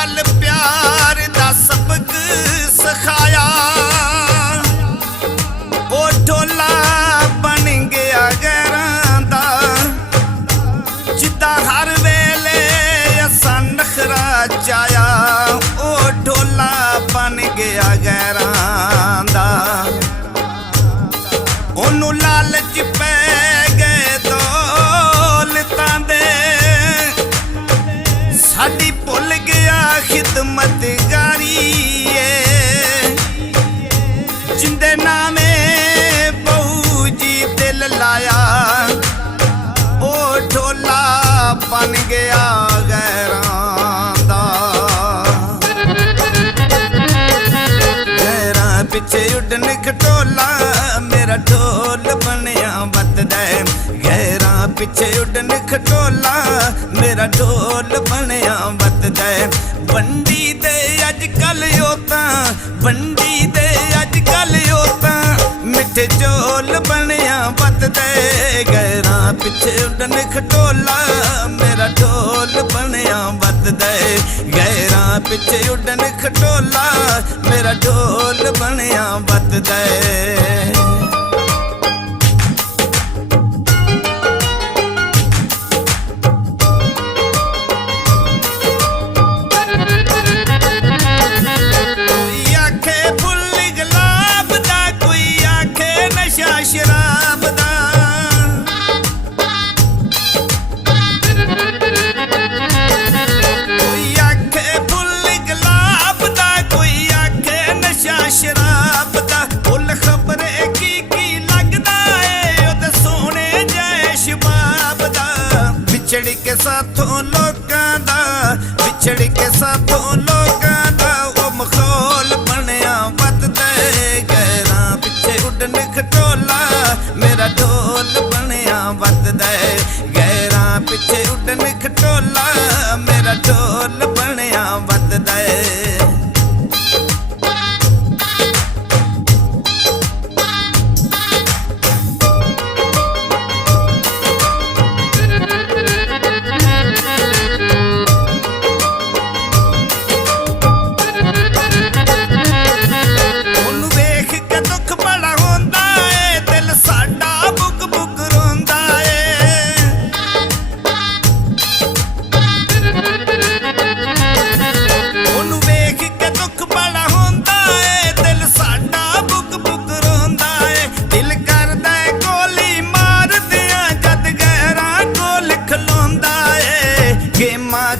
पल प्यार दा सबक सिखाया ओ ढोला बन गया गैरां दा जिद्दां हर वेले असां नखरा चाया ओ ढोला बन गया गैरां दा ओनू लालच पै गए दौलतां दे साडी भुल गया खिदमतगारी जिंदे नामे बहू जी दिल लाया ओ ढोला बन गया गैरां दा गैरां पिछे उडन खटोला मेरा ढोल बनया बतदा गैरां पिछे उडन खटोला मेरा ढोल बनया बतदा बंडी दे अजकल योतां बंडी दे अजकल योतां मिठे चौल बनया बतदा गैरां पिछे उडन खटोला मेरा ढोल बनया बतदा गैरां पिछे उडन खटोला मेरा ढोल बनया बतदा शराब दा कोई आखे फुल गुलाब दा कोई आखे नशा शराब दा फुल खबरे की लगदा है ओदे सोने जै शबाब दा बिछड़ के साथों लोकां दा बिछड़ के साथों लोकां दा ओ मखौल बनया वतदा गैरां पिछे उडन खटोला मेरा ढोल बनया वतदा गैरां पिछे उडन खटोला मेरा ढोल बनया वतदा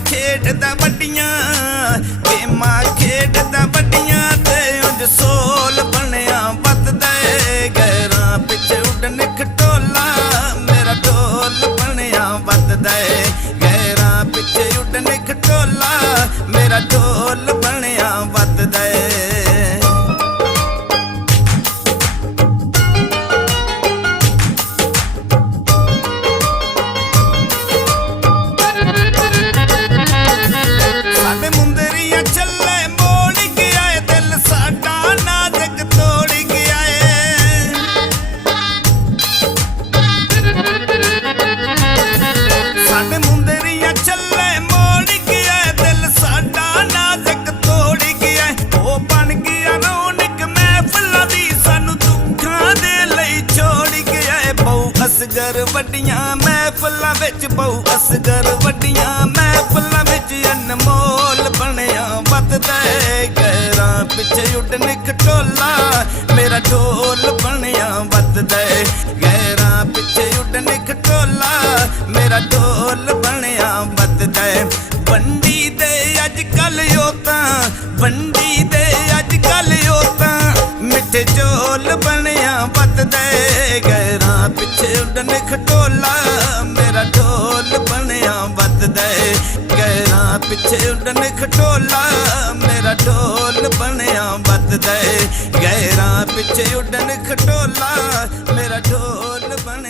खेडदा वड्डियां गेमां खेडदा वड्डियां ते उंज सोल बनया वतदा गैरां पिछे उडन खटोला मेरा ढोल बनया वतदा गैरां पिछे उडन खटोला मेरा ढोल बनया वतदा असगर वड्डियां महफिलां विच बहु असगर वड्डियां महफिलां विच अनमोल बनया वतदा गैरां पिछे उडन खटोला मेरा ढोल बनया वतदा गैरां पिछे उडन खटोला मेरा ढोल बनया वतदा बंडी दे अजकल योतां बंडी दे अजकल योतां मिठे चौल बनया वतदा गैरां पिछे उडन खटोला मेरा ढोल बनया वतदा गैरां पिछे उडन खटोला मेरा ढोल बनया वतदा गैरां पिछे उडन खटोला मेरा ढोल बनया